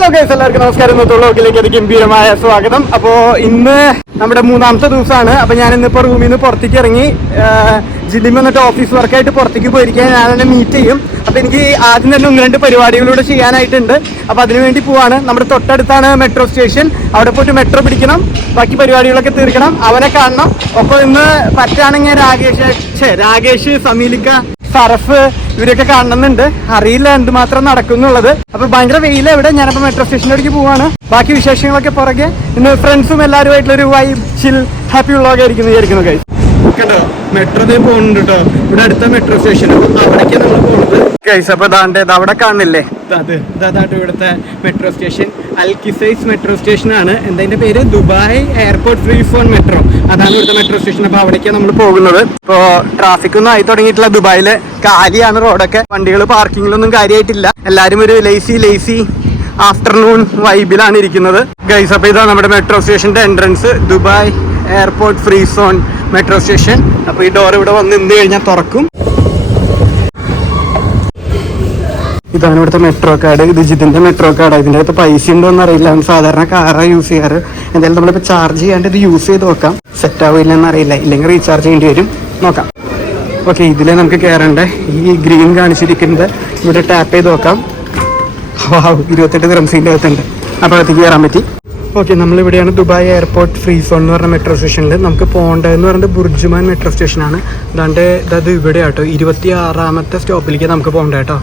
Hello guys, എല്ലാവർക്കും നമസ്കാരം. ഇന്നത്തെ വ്ളോഗിലേക്ക് ഗംഭീരമായ സ്വാഗതം. അപ്പോൾ ഇന്ന് നമ്മുടെ മൂന്നാമത്തെ ദിവസമാണ്. അപ്പോൾ ഞാൻ ഇന്നിപ്പോൾ റൂമിൽ നിന്ന് പുറത്തേക്ക് ഇറങ്ങി ജില്ലിൽ വന്നിട്ട് ഓഫീസ് വർക്കായിട്ട് പുറത്തേക്ക് പോയിരിക്കാൻ ഞാൻ തന്നെ മീറ്റ് ചെയ്യും. അപ്പോൾ എനിക്ക് ആദ്യം തന്നെ 1-2 പരിപാടികളൂടെ ചെയ്യാനായിട്ടുണ്ട്. അപ്പോൾ അതിനുവേണ്ടി പോവാണ്. നമ്മുടെ തൊട്ടടുത്താണ് മെട്രോ സ്റ്റേഷൻ. അവിടെ പോയിട്ട് മെട്രോ പിടിക്കണം, ബാക്കി പരിപാടികളൊക്കെ തീർക്കണം, അവനെ കാണണം. അപ്പോൾ ഇന്ന് പറ്റുകയാണെങ്കിൽ രാകേഷ്, സമീലിക്ക, സർഫ് ഇവരൊക്കെ കാണുന്നുണ്ട്. അറിയില്ല എന്തുമാത്രം നടക്കുന്നുള്ളത്. അപ്പൊ ഭയങ്കര വെയില ഇവിടെ. ഞാനപ്പോ മെട്രോ സ്റ്റേഷനിലേക്ക് പോവാണ്. ബാക്കി വിശേഷങ്ങളൊക്കെ പുറകെ ഇന്ന് ഫ്രണ്ട്സും എല്ലാവരുമായിട്ടുള്ളൊരു വൈബ് ചിൽ ഹാപ്പി വ്ളോഗായിരിക്കും വിചാരിക്കുന്നു ഗൈസ്. കേട്ടോ, മെട്രോതേ പോകുന്നുണ്ട് കേട്ടോ. ഇവിടെ അടുത്ത മെട്രോ സ്റ്റേഷൻ, അവിടേക്ക് നമ്മൾ പോകുന്നത് ഗൈസ്. അപ്പൊ ദാണ്ടേത് അവിടെ കാണില്ലേ, അതാട്ടോ ഇവിടുത്തെ metro station. Al Qusais metro station ആണ്. എന്താ പേര്? Dubai airport free zone metro. അതാണ് ഇവിടുത്തെ മെട്രോ സ്റ്റേഷൻ. അപ്പൊ അവിടേക്കാണ് നമ്മൾ പോകുന്നത്. ഇപ്പോ ട്രാഫിക് ഒന്നും ആയി തുടങ്ങിയിട്ടില്ല. ദുബായില് കാലിയാണ് റോഡൊക്കെ. വണ്ടികൾ പാർക്കിങ്ങിലൊന്നും കാര്യമായിട്ടില്ല. എല്ലാരും ഒരു ലേസി ആഫ്റ്റർനൂൺ വൈബിലാണ് ഇരിക്കുന്നത് ഗൈസ്. അപ്പൊ ഇതാണ് നമ്മുടെ മെട്രോ സ്റ്റേഷന്റെ entrance, Dubai airport free zone metro station. അപ്പൊ ഈ ഡോർ ഇവിടെ വന്ന് നിന്ന് കഴിഞ്ഞാൽ തുറക്കും. ഇതാണ് ഇവിടുത്തെ മെട്രോ കാർഡ്. ഇത് ജിതിന്റെ മെട്രോ കാർഡ്. ഇതിൻ്റെ അകത്ത് പൈസ ഉണ്ടോ എന്ന് അറിയില്ല. സാധാരണ കാറാണ് യൂസ് ചെയ്യാറ്. എന്തായാലും നമ്മളിപ്പോൾ ചാർജ് ചെയ്യാണ്ട് ഇത് യൂസ് ചെയ്ത് നോക്കാം. സെറ്റ് ആവില്ല എന്നറിയില്ല. ഇല്ലെങ്കിൽ റീചാർജ് ചെയ്യേണ്ടി വരും. നോക്കാം. ഓക്കെ, ഇതിലേ നമുക്ക് കയറണ്ടേ. ഈ ഗ്രീൻ കാണിച്ചിരിക്കുന്നത് ഇവിടെ ടാപ്പ് ചെയ്ത് നോക്കാം. 28 ദിറംസിൻ്റെ അകത്തുണ്ട്. അപ്പോൾ അകത്തേക്ക് കയറാൻ പറ്റി. ഓക്കെ, നമ്മളിവിടെയാണ് ദുബായ് എയർപോർട്ട് ഫ്രീ സോൺ എന്ന് പറഞ്ഞ മെട്രോ സ്റ്റേഷനിൽ. നമുക്ക് പോകേണ്ടതെന്ന് പറയുന്നത് ബുർജുമാൻ മെട്രോ സ്റ്റേഷനാണ്. അതാണ്ട് ഇത് ഇവിടെ ആട്ടോ 26ാമത്തെ സ്റ്റോപ്പിലേക്ക് നമുക്ക് പോകേണ്ട കേട്ടോ.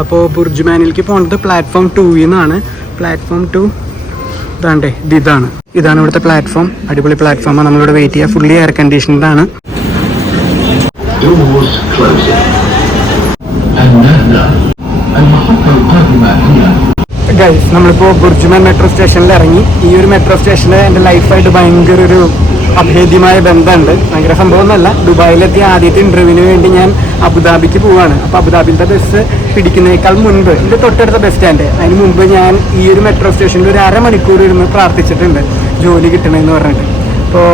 അപ്പോൾ ബുർജുമാനിലേക്ക് പോകേണ്ടത് പ്ലാറ്റ്ഫോം 2 എന്നാണ്. പ്ലാറ്റ്ഫോം 2 ഇതാണ് ഇവിടുത്തെ പ്ലാറ്റ്ഫോം. അടിപൊളി പ്ലാറ്റ്ഫോമാണ്. നമ്മളിവിടെ വെയിറ്റ് ചെയ്യുക. ഫുള്ളി എയർ കണ്ടീഷൻഡ് ആണ്. ഗൈസ്, നമ്മളിപ്പോൾ ബുർജുമാൻ മെട്രോ സ്റ്റേഷനിൽ ഇറങ്ങി. ഈ ഒരു മെട്രോ സ്റ്റേഷനിൽ എൻ്റെ ലൈഫായിട്ട് ഭയങ്കര ഒരു അഭേദ്യമായ ബന്ധമുണ്ട്. ഭയങ്കര സംഭവമൊന്നുമല്ല. ദുബായിലെത്തിയ ആദ്യത്തെ ഇൻ്റർവ്യൂവിന് വേണ്ടി ഞാൻ അബുദാബിക്ക് പോവാണ്. അപ്പോൾ അബുദാബിയിലത്തെ ബസ് പിടിക്കുന്നതിനേക്കാൾ മുൻപ് ഇതിൻ്റെ തൊട്ടടുത്ത ബസ് സ്റ്റാൻഡ്, അതിന് മുമ്പ് ഞാൻ ഈ ഒരു മെട്രോ സ്റ്റേഷനിൽ ഒരു അരമണിക്കൂർ ഇരുന്ന് പ്രാർത്ഥിച്ചിട്ടുണ്ട് ജോലി കിട്ടണമെന്ന് പറഞ്ഞിട്ട്. അപ്പോൾ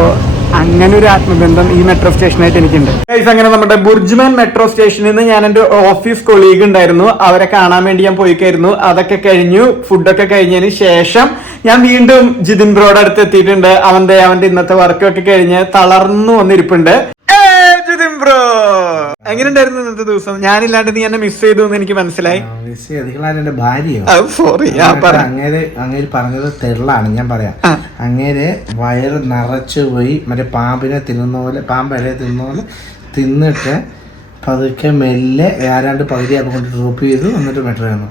അങ്ങനെ ഒരു ആത്മബന്ധം ഈ മെട്രോ സ്റ്റേഷനായിട്ട് എനിക്കുണ്ട്. അങ്ങനെ നമ്മുടെ ബുർജുമാൻ മെട്രോ സ്റ്റേഷനിൽ നിന്ന് ഞാൻ എൻ്റെ ഓഫീസ് കൊളീഗ് ഉണ്ടായിരുന്നു, അവരെ കാണാൻ വേണ്ടി ഞാൻ പോയിക്കായിരുന്നു. അതൊക്കെ കഴിഞ്ഞു. ഫുഡൊക്കെ കഴിഞ്ഞതിന് ശേഷം ഞാൻ വീണ്ടും ജിതിൻ ബ്രോയുടെ അടുത്ത് എത്തിയിട്ടുണ്ട്. അവന്റെ ഇന്നത്തെ വർക്കൊക്കെ കഴിഞ്ഞ് തളർന്നു വന്നിരിപ്പുണ്ട്. ജിതിൻ ബ്രോ, എങ്ങനെയുണ്ടായിരുന്നു ഇന്നത്തെ ദിവസം? ഞാനില്ലാണ്ട് നീ എന്നെ മിസ് ചെയ്തു എന്ന് എനിക്ക് മനസ്സിലായി. സോറി, അങ്ങേര് പറഞ്ഞത് തെള്ളാണ്. ഞാൻ പറയാം, അങ്ങേര് വയറ് നിറച്ചു പോയി മറ്റേ പാമ്പിനെ തിന്നുന്ന പോലെ, പാമ്പഴയെ തിന്നുന്ന പോലെ തിന്നിട്ട് പതുക്കെ മെല്ലെ ഏതാണ്ട് പകുതി കൊണ്ട് ഡ്രോപ്പ് ചെയ്തു. എന്നിട്ട് മെട്രോ വന്നു.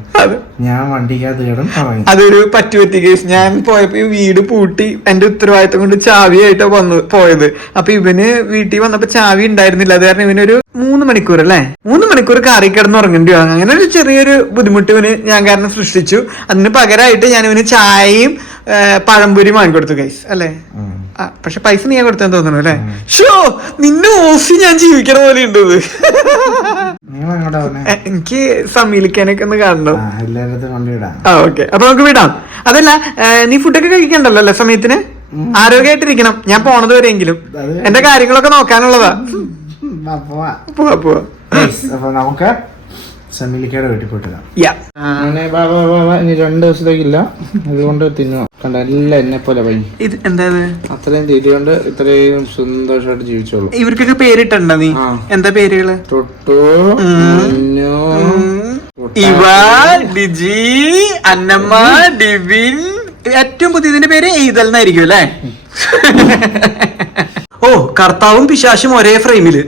ഞാൻ വണ്ടിക്കകത്ത് കിടന്ന് പറഞ്ഞു. അതൊരു പറ്റുപറ്റി കേസ്. ഞാൻ പോയപ്പോ ഈ വീട് പൂട്ടി എന്റെ ഉത്തരവാദിത്തം കൊണ്ട് ചാവിയായിട്ടാ പോയത്. അപ്പൊ ഇവന് വീട്ടിൽ വന്നപ്പോ ചാവി ഉണ്ടായിരുന്നില്ല. അത് കാരണം ഇവനൊരു 3 മണിക്കൂർ 3 മണിക്കൂർ കാറി കിടന്ന് ഉറങ്ങേണ്ടി വന്നു. അങ്ങനെ ഒരു ചെറിയൊരു ബുദ്ധിമുട്ട് ഇവന് ഞാൻ കാരണം സൃഷ്ടിച്ചു. അതിന് പകരമായിട്ട് ഞാൻ ഇവന് ചായയും പഴംപൊരിയും വാങ്ങിക്കൊടുത്തു ഗൈസ്, അല്ലേ? പക്ഷെ പൈസ നീ കൊടുത്തെന്ന് തോന്നുന്നു അല്ലേ? ഷോ, നിന്നെ ഓഫി ഞാൻ ജീവിക്കണ പോലെ ഉണ്ട്. എനിക്ക് സമീലിക്കാനൊക്കെ ഒന്ന് കാണണം. ഓക്കെ, അപ്പൊ നമുക്ക് വിടാം. അതല്ല, നീ ഫുഡൊക്കെ കഴിക്കണ്ടല്ലോ അല്ലേ സമയത്തിന്? ആരോഗ്യമായിട്ടിരിക്കണം. ഞാൻ പോണത് വരെയെങ്കിലും എന്റെ കാര്യങ്ങളൊക്കെ നോക്കാനുള്ളതാ. പോവാ. നമുക്ക് സമീലിക്കയുടെ വീട്ടിൽ പോയിട്ടില്ല. ഇനി 2 ദിവസത്തേക്കില്ല. അതുകൊണ്ട് തിന്നോ കണ്ട എല്ലാം എന്നെ പോലെ ഇത് എന്താ അത്രയും തീയതി കൊണ്ട് ഇത്രയും സന്തോഷമായിട്ട് ജീവിച്ചോളൂ. ഇവർക്കൊക്കെ പേരിട്ടുണ്ടോ നീ? എന്താ പേരുകള്? ടൊട്ടു, ഇവ, ഡിജി, അന്നമ്മ, ഡിവിൻ. ഏറ്റവും പുതിയതിന്റെ പേര് ഈദൽ എന്നായിരിക്കും അല്ലേ? ഓ, കർത്താവും പിശാശും ഒരേ ഫ്രെയിമില്.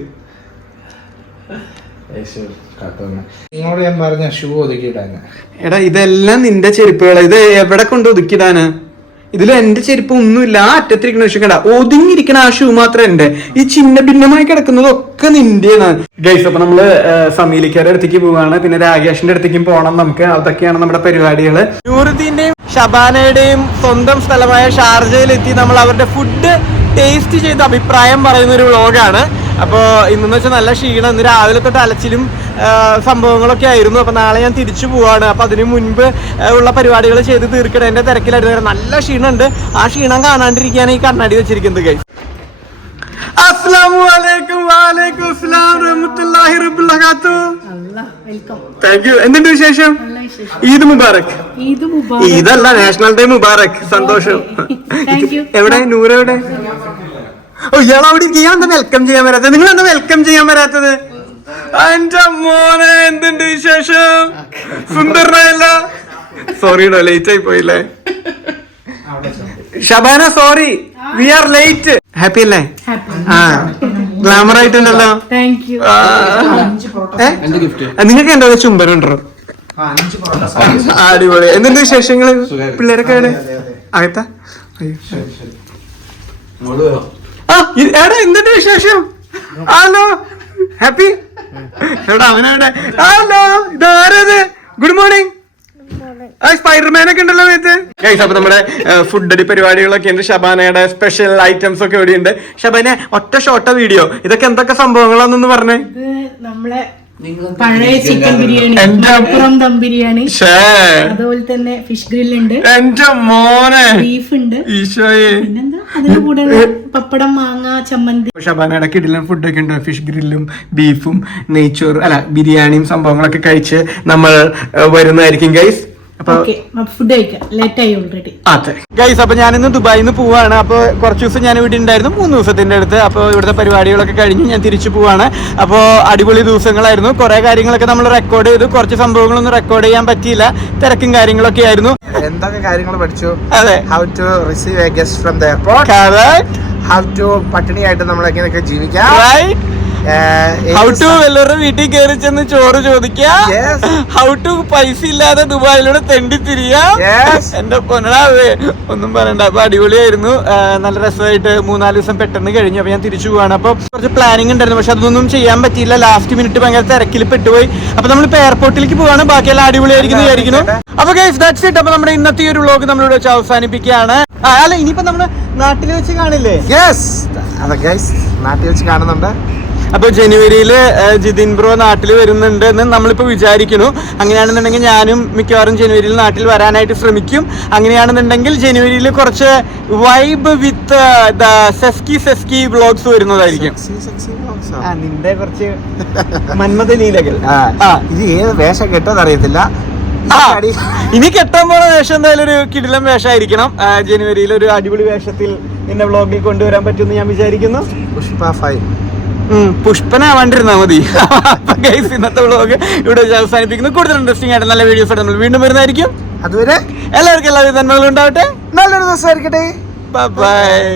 നിങ്ങളോട് ഞാൻ പറഞ്ഞ ഷൂ ഒതുക്കിയിടാന്. എടാ, ഇതെല്ലാം നിന്റെ ചെരുപ്പുകളാ. ഇത് എവിടെ കൊണ്ട് ഒതുക്കിയിടാന്? ഇതിൽ എന്റെ ചെരുപ്പ് ഒന്നുമില്ല. ആ അറ്റത്തിരിക്കുന്ന ഷൂ കണ്ട, ഒതുങ്ങിയിരിക്കണ ആ ഷൂ മാത്രം എന്റെ. ഈ ചിന്ന ഭിന്നമായി കിടക്കുന്നതൊക്കെ നിന്റെയാണ് ഗൈസ്. അപ്പൊ നമ്മള് സമീലിക്കാരുടെ അടുത്തേക്ക് പോവാണ്. പിന്നെ രാകേഷിന്റെ അടുത്തേക്കും പോകണം നമുക്ക്. അതൊക്കെയാണ് നമ്മുടെ പരിപാടികള്. നൂറുദ്ദീന്റെയും ഷബാനയുടെയും സ്വന്തം സ്ഥലമായ ഷാർജയിലെത്തി നമ്മൾ അവരുടെ ഫുഡ് ടേസ്റ്റ് ചെയ്ത് അഭിപ്രായം പറയുന്ന ഒരു വ്ളോഗാണ്. അപ്പോൾ ഇന്നെന്ന് വെച്ചാൽ നല്ല ക്ഷീണം. ഇന്ന് രാവിലെ തൊട്ട് അലച്ചിലും സംഭവങ്ങളൊക്കെ ആയിരുന്നു. അപ്പോൾ നാളെ ഞാൻ തിരിച്ചു പോവാണ്. അപ്പോൾ അതിന് മുൻപ് ഉള്ള പരിപാടികൾ ചെയ്ത് തീർക്കണം. എൻ്റെ തിരക്കിലായിരുന്നു. നല്ല ക്ഷീണമുണ്ട്. ആ ക്ഷീണം കാണാണ്ടിരിക്കുകയാണ് ഈ കണ്ണാടി വെച്ചിരിക്കുന്നത് ഗൈസ്. അസ്സലാമു അലൈക്കും. വഅലൈക്കും അസ്സലാം വറഹ്മത്തുള്ളാഹി വബറകാതുഹു. Thank you. എന്തുണ്ട് വിശേഷം? ഈദ് മുബാറക്. ഈദല്ല, നാഷണൽ ഡേ മുബാറക്. സന്തോഷം. എവിടെ നൂറ് എവിടെ? ഓ, ഇയാൾ അവിടെ എന്താ വെൽക്കം ചെയ്യാൻ വരാത്തത്? നിങ്ങൾ എന്താ വെൽക്കം ചെയ്യാൻ വരാത്തത്? എന്റെ മോനെ, എന്തുണ്ട് വിശേഷം? സുന്ദരനല്ല. സോറിടോ, ലേറ്റ് ആയി പോയില്ലേ? Shabana sorry, we are late. Happy അല്ലേ? ആ, ഗ്ലാമർ ആയിട്ടുണ്ടല്ലോ. നിങ്ങൾക്ക് എന്താ ചുംബനുണ്ടോ? അടിപൊളി. എന്തുണ്ട് വിശേഷങ്ങള്? പിള്ളേരൊക്കെ എവിടെ? അകത്താ? എടാ, എന്തുണ്ട് വിശേഷം? Hello, happy? എടാ, അവനെവിടെ? ഹലോ, ഇതാരത്? Good morning. സ്പൈഡർമാൻ ഒക്കെ ഉണ്ടല്ലോ നേരത്തെ. അപ്പൊ നമ്മുടെ ഫുഡ് അടി പരിപാടികളൊക്കെ ഉണ്ട്. ഷബാനയുടെ സ്പെഷ്യൽ ഐറ്റംസ് ഒക്കെ ഇവിടെ ഉണ്ട്. ഷബാന, ഒറ്റ ഷോർട്ട് വീഡിയോ, ഇതൊക്കെ എന്തൊക്കെ സംഭവങ്ങളാണെന്ന് പറഞ്ഞേ. നമ്മളെ പഴയ ചിക്കൻ ബിരിയാണി, മലപ്പുറം ദം ബിരിയാണി, അതുപോലെ തന്നെ ഫിഷ് ഗ്രില്ല് ഉണ്ട്, എന്റെ മോനെ ബീഫ് ഉണ്ട്, ഈശോയെ, പിന്നെന്താ അതിന്റെ കൂടെ പപ്പടം, മാങ്ങ, ചമ്മന്തി. ഷബാനയുടെ കിടിലൻ ഫുഡൊക്കെ ഉണ്ട്. ഫിഷ് ഗ്രില്ലും ബീഫും നെയ്ച്ചോറും അല്ല ബിരിയാണിയും സംഭവങ്ങളൊക്കെ കഴിച്ച് നമ്മൾ വരുന്നതായിരിക്കും ഗൈസ്. ഫുഡ് കഴിക്കാം, ലേറ്റ് ആയി ഓൾറെഡി. അതെ ഗൈസ്, അപ്പൊ ഞാനിന്ന് ദുബായിൽ നിന്ന് പോവാണ്. അപ്പൊ കുറച്ച് ദിവസം ഞാൻ ഇവിടെ ഉണ്ടായിരുന്നു, 3 ദിവസത്തിന്റെ അടുത്ത്. അപ്പൊ ഇവിടുത്തെ പരിപാടികളൊക്കെ കഴിഞ്ഞ് ഞാൻ തിരിച്ചു പോവാണ്. അപ്പൊ അടിപൊളി ദിവസങ്ങളായിരുന്നു. കുറെ കാര്യങ്ങളൊക്കെ നമ്മൾ റെക്കോർഡ് ചെയ്തു. കുറച്ച് സംഭവങ്ങളൊന്നും റെക്കോർഡ് ചെയ്യാൻ പറ്റിയില്ല, തിരക്കും കാര്യങ്ങളൊക്കെ ആയിരുന്നു. എന്തൊക്കെ കാര്യങ്ങൾ പഠിച്ചു? അതെ, how to receive a guest from the airport, how to പട്ടിണിയായിട്ട് നമ്മൾ എങ്ങനെയൊക്കെ ജീവിക്കാം, ഹൗ ടു എല്ലാവരുടെ വീട്ടിൽ കയറി ചെന്ന് ചോറ് ചോദിക്കാം, ഹൗ ടു പൈസ ഇല്ലാതെ ദുബായിലൂടെ തെണ്ടി തിരിയാം. എന്റെ പൊന്നടാവേ, ഒന്നും പറയണ്ട. അപ്പൊ അടിപൊളിയായിരുന്നു, നല്ല രസമായിട്ട് 3-4 ദിവസം പെട്ടെന്ന് കഴിഞ്ഞു. അപ്പൊ ഞാൻ തിരിച്ചു പോവാണ്. അപ്പൊ കുറച്ച് പ്ലാനിങ് ഉണ്ടായിരുന്നു, പക്ഷെ അതൊന്നും ചെയ്യാൻ പറ്റിയില്ല. ലാസ്റ്റ് മിനിറ്റ് ഭയങ്കര തിരക്കിൽ പെട്ടുപോയി. അപ്പൊ നമ്മളിപ്പോ എയർപോർട്ടിലേക്ക് പോവാണ്. ബാക്കിയെല്ലാം അടിപൊളിയായിരിക്കും വിചാരിക്കുന്നു. അപ്പൊ ഗൈസ്, ദാറ്റ്സ് ഇറ്റ്. അപ്പൊ നമ്മുടെ ഇന്നത്തെ ഈ ഒരു വ്ലോഗ് നമ്മളിവിടെ വെച്ച് അവസാനിപ്പിക്കുകയാണ്. അല്ല, ഇനിയിപ്പോ നമ്മള് നാട്ടിൽ വെച്ച് കാണില്ലേ? അതെ ഗൈസ്, നാട്ടിൽ വെച്ച് കാണുന്നുണ്ട്. അപ്പൊ ജനുവരിയില് ജിതിൻ ബ്രോ നാട്ടിൽ വരുന്നുണ്ട് എന്ന് നമ്മളിപ്പോ വിചാരിക്കുന്നു. അങ്ങനെയാണെന്നുണ്ടെങ്കിൽ ഞാനും മിക്കവാറും ജനുവരിയിൽ നാട്ടിൽ വരാനായിട്ട് ശ്രമിക്കും. അങ്ങനെയാണെന്നുണ്ടെങ്കിൽ ജനുവരിയിൽ കുറച്ച് വൈബ് വിത്ത് സെസ്കി വ്ളോഗ്സ് വരുന്നതായിരിക്കും. നിന്റെ കുറച്ച് മന്മഥ ലീലകൾ. ഇത് ഏത് വേഷം കെട്ടോന്ന് അറിയത്തില്ല. ഇനി കെട്ടാൻ പോണ വേഷം എന്തായാലും ഒരു കിടിലം വേഷമായിരിക്കണം. ജനുവരിയിൽ ഒരു അടിപൊളി വേഷത്തിൽ നിന്നെ വ്ളോഗിൽ കൊണ്ടുവരാൻ പറ്റുമെന്ന് ഞാൻ വിചാരിക്കുന്നു. പുഷ്പനാവാണ്ടിരുന്നാ മതി. ഇന്നത്തെ വ്ളോഗ് ഇവിടെ അവസാനിപ്പിക്കുന്നു. കൂടുതൽ ഇൻട്രസ്റ്റിംഗ് ആയിട്ട് നല്ല വീഡിയോസ് ആയിട്ട് നമ്മൾ വീണ്ടും വരുന്നതായിരിക്കും. അതുവരെ എല്ലാവർക്കും എല്ലാവിധ നന്മകളും ഉണ്ടാവട്ടെ. നല്ലൊരു ദിവസമായിരിക്കട്ടെ. ബൈ.